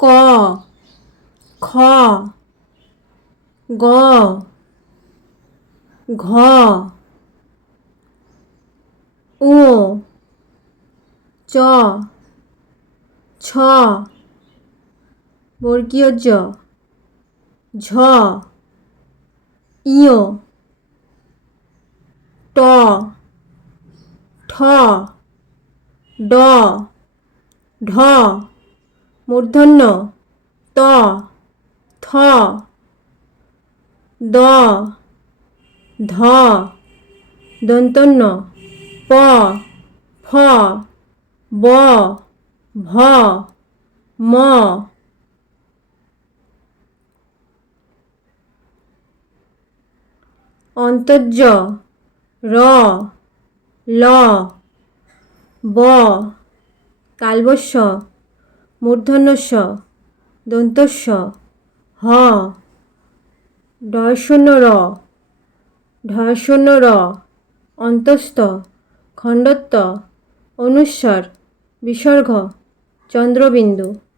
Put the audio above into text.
ক, খ, গ, ঘ, ঙ, চ, ছ, বর্গীয় জ, ঝ, ইয়, ট, ঠ, ড, ঢ, মূর্ধন্য ত, থ, দ, ধ, দন্তন্য প, ফ, ব, ভ, ম, অন্তর্জ র, ল, ব, তালবস্য মূর্ধন্যস্য দন্তস্য হ, ঢয়শূন্য র, ঢয়শূন্য র, অন্তস্থ খণ্ডত্ব অনুস্বার বিসর্গ চন্দ্রবিন্দু।